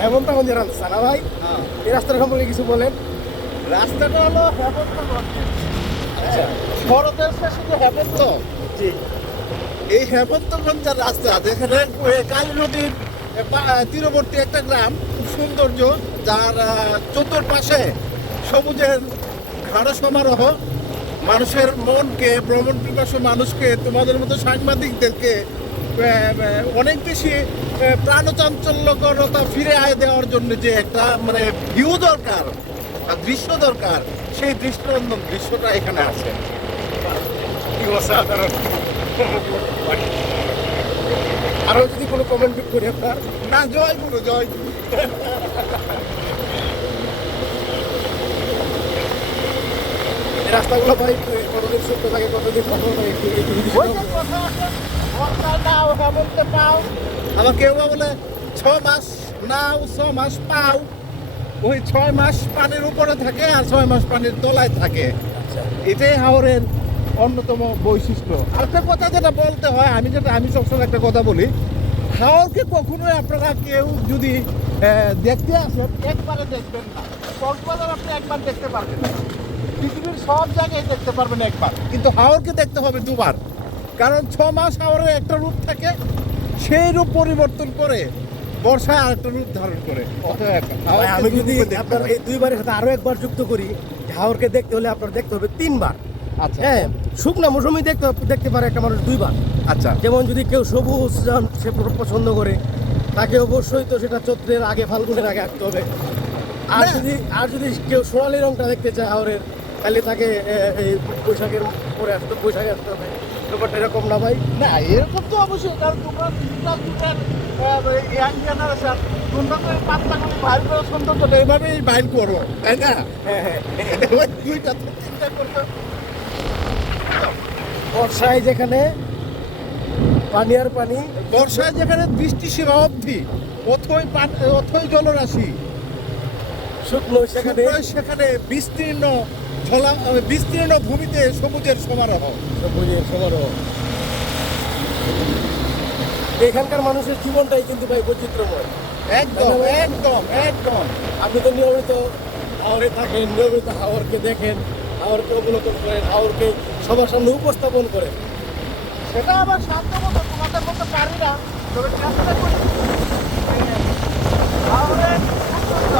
হেমন্তগঞ্জের রাস্তা না ভাই। হ্যাঁ। এই রাস্তার সম্পর্কে কিছু বলেন। রাস্তাটা হলো হেমন্তগঞ্জের আচ্ছা। শরতের যে হেমন্ত। জি। এই হেমন্তগঞ্জের রাস্তা যেখানে কালী নদীর তীরবর্তী একটা গ্রাম খুব সৌন্দর্য যার চতুর্পাশে সবুজের ঘাড় সমারোহ। মানুষের মনকে ভ্রমণ পিপাসু মানুষকে তোমাদের মতো সাংবাদিকদেরকে অনেক বেশি প্রাণচাঞ্চল্যকরতা ফিরে আয় দেওয়ার জন্য যে একটা মানে ভিউ দরকার দৃশ্য দরকার, সেই দৃশ্যরঞ্জন দৃশ্যটা এখানে আছে। অসাধারণ আরও যদি কোনো কমেন্ট করি আপনার? না জয় গুরু জয় গুরু রাস্তাগুলো ভাই কতদিন সত্য থাকে কতদিন কত থাকে নাও হেমন্তে পাও আবার কেউ বলে, ছ মাস নাও, ছ মাস পাও। ওই ছয় মাস পানির উপরে থাকে আর ছয় মাস পানির তলায় থাকে। এটাই হাওরের অন্যতম বৈশিষ্ট্য। আরেকটা কথা যেটা বলতে হয়, আমি যেটা, আমি সবসময় একটা কথা বলি, হাওরকে কখনোই আপনারা কেউ যদি দেখতে আসেন, একবারে দেখবেন না। কক্সবাজার আপনি একবার দেখতে পারবেন না। পৃথিবীর সব জায়গায় দেখতে পারবেন একবার। কিন্তু হাওরকে দেখতে হবে দুবার। কারণ ছ মাস হাওরের একটা রূপ থাকে সেই রূপ পরিবর্তন করে বর্ষায় আরেকটা রূপ ধারণ করে। আমি যদি আপনার এই দুইবারের সাথে আরও একবার যুক্ত করি হাওরকে দেখতে হলে আপনার দেখতে হবে তিনবার। আচ্ছা। হ্যাঁ শুকনা মৌসুমি দেখতে দেখতে পারে একটা মানুষ দুইবার। আচ্ছা। যেমন যদি কেউ সবুজ যান সে পছন্দ করে তাকে অবশ্যই তো সেটা চৈত্রের আগে ফাল্গুনের আগে আসতে হবে। আর যদি আর যদি কেউ সোনালি রংটা দেখতে চায় হাওরের তাহলে তাকে এই বৈশাখের পরে আসতে বৈশাখে আসতে হবে। ব্যাপারটা এরকম না ভাই? না এরকম তো অবশ্যই কারণ তোমরা তিনটা দুটার ইয়াং জেনারেশন তোমরা তো এই পাত্তাগুলি বাইর সৌন্দর্যটা করো তাই না? হ্যাঁ হ্যাঁ। দুইটা তো তিনটা করবে বর্ষায় যেখানে পানি আর পানি বর্ষায় যেখানে বৃষ্টি সীমা অবধি অথই অথই জলরাশি। শুকনো সেখানে সেখানে সেখানে বিস্তীর্ণ ঝোলা বিস্তীর্ণ ভূমিতে সবুজের সমারোহ। সবুজের সমারোহ। এখানকার মানুষের জীবনটাই কিন্তু ভাই বৈচিত্র্যময়। একদম একদম একদম। আপনি তো নিয়মিত হাওড়ে থাকেন নিয়মিত হাওড়কে দেখেন হাওড়কে অবলোকন করেন হাওড়কে সবার সামনে উপস্থাপন করেন। সেটা আবার শান্ত মতো তোমাদের মতো পারি না তবে চেষ্টা করি।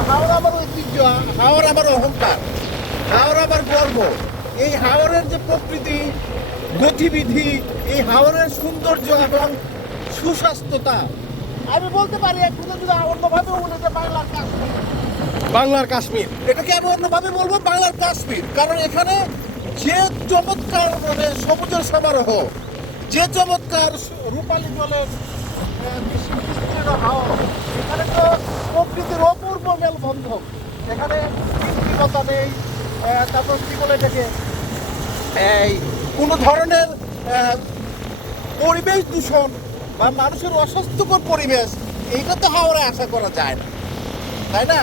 হাওড় আমার ঐতিহ্য হাওড় আমার অহংকার। গর্ব এই হাওড়ের যে প্রকৃতি গতিবিধি এই হাওড়ের সৌন্দর্য এবং সুস্বাস্থ্যতা আমি বলতে পারি কথা যদি অন্যভাবে বলে যে বাংলার কাশ্মীর। বাংলার কাশ্মীর। এটাকে আমি অন্যভাবে বলব বাংলার কাশ্মীর। কারণ এখানে যে চমৎকার মানে সবুজের সমারোহ যে চমৎকার রূপালী জলের বিস্তীর্ণ হাওয়া এখানে তো প্রকৃতির অপূর্ব মেলবন্ধন। এখানে নেই। তারপর কি বলে এটাকে? এই কোনো ধরনের পরিবেশ দূষণ বা মানুষের অস্বাস্থ্যকর পরিবেশ এইটা তো হাওড়ে আশা করা যায় না। তাই না?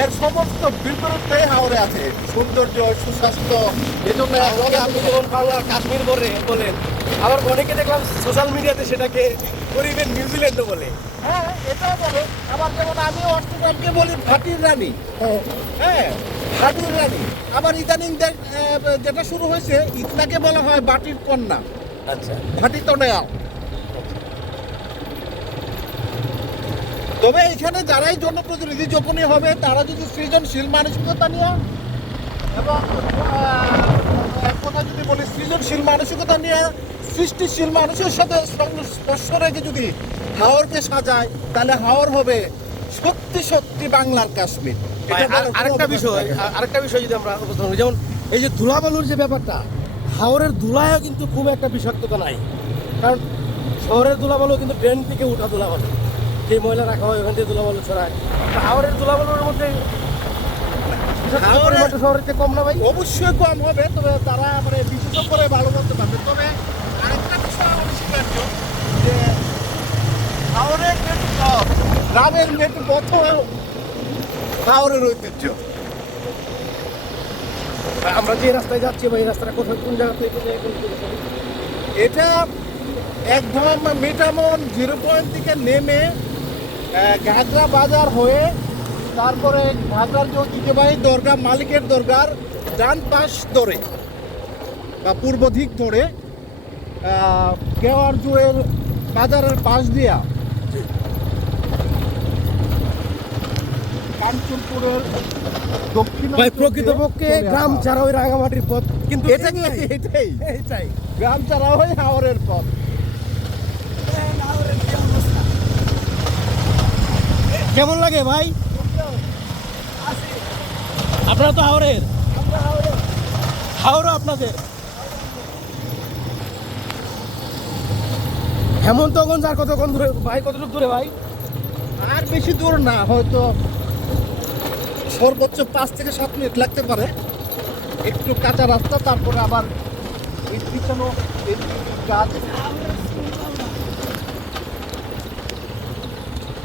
এর সমস্ত বিপরীতে হাওড়ে আছে। সৌন্দর্য সুস্বাস্থ্য এজন্য তাহলে আপনি যেমন কাশ্মীর বলে বলেন আবার অনেকে দেখলাম সোশ্যাল মিডিয়াতে সেটাকে করিবেন নিউজিল্যান্ড বলে। হ্যাঁ এটা বলে। আবার যেমন আমি অস্ট্রেলিয়াকে বলি ভাটির রানী। হ্যাঁ ভাটির রানী আবার ইদানিং যেটা শুরু হয়েছে ইতনাকে বলা হয় বাটির কন্যা। আচ্ছা। ভাটি তনয়া তবে এখানে যারাই জনপ্রতিনিধি যখনই হবে তারা যদি সৃজনশীল মানসিকতা নিয়ে এবং এক কথা যদি বলি সৃজনশীল মানসিকতা নিয়ে সৃষ্টিশীল মানুষের সাথে সংস্পর্শ রেখে যদি হাওরকে সাজায় তাহলে হাওর হবে। সত্যি সত্যি বাংলার কাশ্মীর। আরেকটা বিষয়। আরেকটা বিষয় যদি আমরা উপস্থাপন করি যেমন এই যে ধুলাবালুর যে ব্যাপারটা হাওরের ধুলায়ও কিন্তু খুব একটা বিষাক্ততা নাই। কারণ শহরের ধুলাবালু কিন্তু ড্রেন থেকে উঠা ধুলাবালু। যে ময়লা রাখা হয় ওখান থেকে ধুলাবালু ছড়ায়। তা হাওরের ধুলাবালুর মধ্যে শহরের কম না ভাই? অবশ্যই কম হবে তবে তারা মানে বিশেষ করে ভালো বলতে পারবে। তবে আরেকটা বিষয় অনস্বীকার্য যে হাওড়ের মেট্রো গ্রামের মেট্রো পথ হাওড়ের ঐতিহ্য আমরা যে রাস্তায় যাচ্ছি ভাই এই রাস্তাটা কোথায় কোন জায়গা থেকে? এটা একদম মিটামন জিরো পয়েন্ট থেকে নেমে ঘাগরা বাজার হয়ে তারপরে ঘাগরার যে ঐতিহ্যবাহী দরগা মালিকের দরগার ডান পাশ ধরে বা পূর্ব দিক ধরে কেওয়ার জুয়ের বাজারের পাশ দিয়া কাঞ্চনপুরের দক্ষিণ ভাই প্রকৃতপক্ষে গ্রাম ছাড়া ওই রাঙামাটির পথ। কিন্তু এটা কি এটাই। এইটাই গ্রাম ছাড়া হয় হাওরের পথ। কেমন লাগে ভাই? আপনারা তো হাওড়ের হাওড়ও আপনাদের। হেমন্তগঞ্জ আর কতক্ষণ দূরে ভাই কতটুকু দূরে ভাই? আর বেশি দূর না হয়তো সর্বোচ্চ পাঁচ থেকে সাত মিনিট লাগতে পারে। একটু কাঁচা রাস্তা তারপরে আবার এই গাছ।